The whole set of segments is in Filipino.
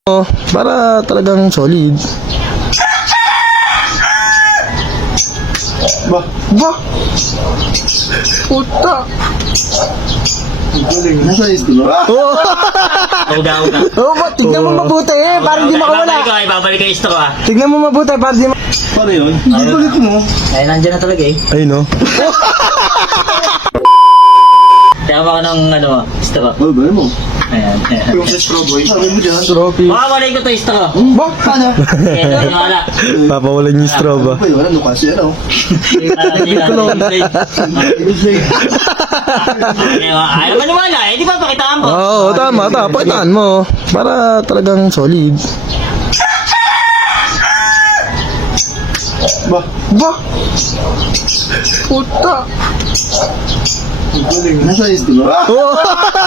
Para talagang solid. Ba? Puta. Nasa isto ba? Oo. Uga-uga. Ba? Tignan mo mabuti para hindi makawala. Ibabalik ko yung istro ah. Tignan mo mabuti para hindi Paano yun? Hindi ulit mo. Ay, nandiyan na talaga eh. Ay, no? Kaya ako ng istro. Oh, gano'n mo. Ayan. Yung sa straw boy. Sabi mo dyan. Trophy. Makawalay ko to istro. Ba? Paano? Ito, wala. Papawalan yung straw ba? Ano ba yun? Ano kasi ano? Ayaw maniwala eh. Di ba pakitaan mo? Oo, tama. Pakitaan mo. Para talagang solid. Ba? Puta. Nasa isto ba? Oo.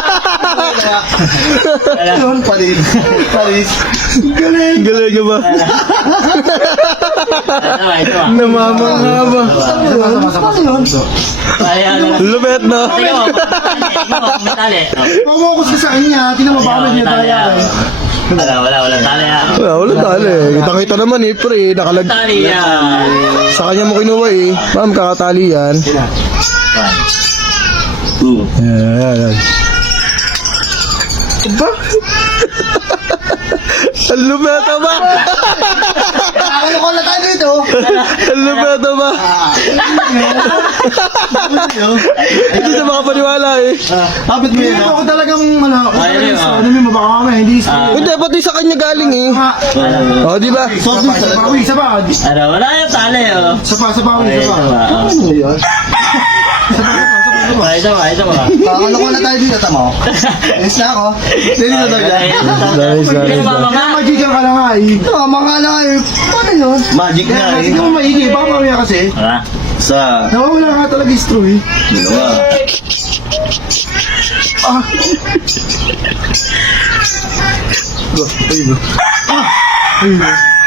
Yun, Paris. Galing. Galing ka ba? Ito ah. Namamanga ba? Paano yun? Lupet, no? Tingnan mo, may tali. Focus ka sa kanya. Tingnan mo baka may daya. Wala tali ah. Wala tali. Kita naman eh, pre. Tali yan. Sa kanya mo kinuha eh. Ma'am, kakatali yan. Yan. Ba? Ang lumeta ba? Ano ko na tayo dito? Ang lumeta ba? Hindi na makapaniwala eh. Kapit mo yun. Ako talagang Ayun, ano mo baka mamaya hindi isto. Hindi, pati sa kanya galing eh. O, di ba? Sa bawi, isa pa. Wala yung tali oh. Sa bawi, Ay, isa pa. ito ba? Ano yun? Ito ba? Ano ko na tayo dito, tama ko? Alis na ako. Hindi na talaga. Nice. Magic ka na nga eh. Mga na nga eh. Paano yun? Magic na eh. Hindi mo maigi. Baka mamaya kasi. Wala. Sa nawawala nga talaga yung straw eh. Dalawa. Ayun. Ayun.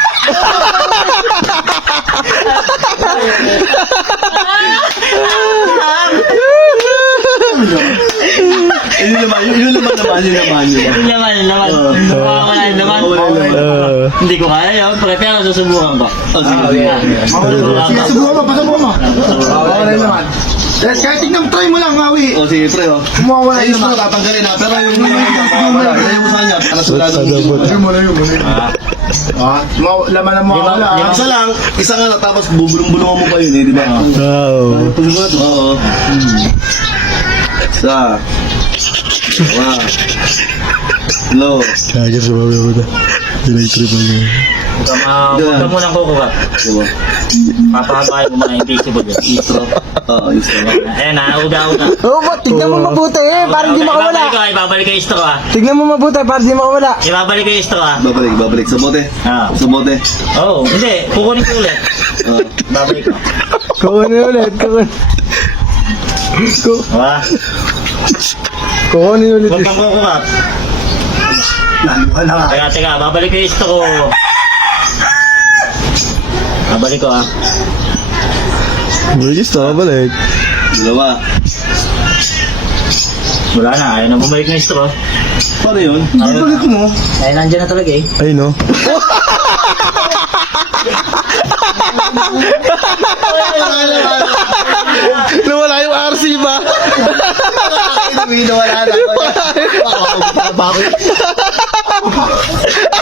Yun naman. Yung laman. Wala yung laman. Hindi ko kaya yun. Pero susubukan ko. Subukan mo, pasubukan mo. Mawawala yung naman. Kahit tignan, try mo lang, Mawi. O sige, pre, o. Mawawala yung Ayos mo, naman. tatanggalin na. Pero yung ilayo mo sa kanya, para sigurado mo. Layo mo. Laman na mawawala. Isa lang, isa nga na, tapos bubulong-bulungan mo pa yun, eh, di ba? Wow. Pagsigurado. Oo. Isa. Dalawa. Hello. Kaya sa mga mga Dilay triple mo. Huwag ka munang kukuha. Diba? Papahabahin mo mga invisible yun. Istro. Oo, isa lang. Ayan na, uga-uga. Ba? Tignan mo mabuti para hindi makawala. Ibabalik ko yung istro ah. Tignan mo mabuti para hindi makawala. Ibabalik ko yung istro ah. Babalik. Sa bote. Sa bote. Oo, hindi. Kukunin ko ulit. Babalik ko. Kukunin ulit. Kukunin ulit. Huwag kang kukuha. Teka, babalik ko yung istro ko. Babalik ko ah. Balik ito, balik. Dalawa. Wala na, ayaw na bumalik ng istro. Paano yun? Balik mo. Ay, nandiyan na talaga eh. Ay, no? Nawala yung RC ba? Wala na.